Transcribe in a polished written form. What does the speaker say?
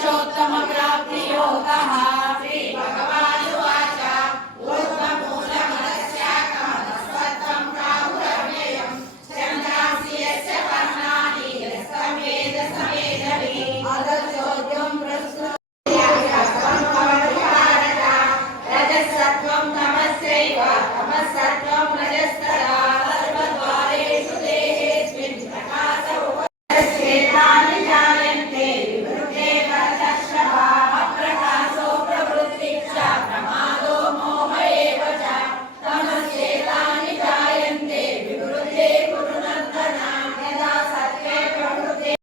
पुरुषोत्तम प्राप्ति योगः श्री भगवानुवाच ऊर्ध्वमूलमदस्याकमदस्वत्वं प्राहुरव्ययं छन्दांसि यस्य पर्णानि यस्तं वेद स वेदवित् अदचोद्यं प्रस्तुत्याय रजसत्वं तमस्यैव तमसत्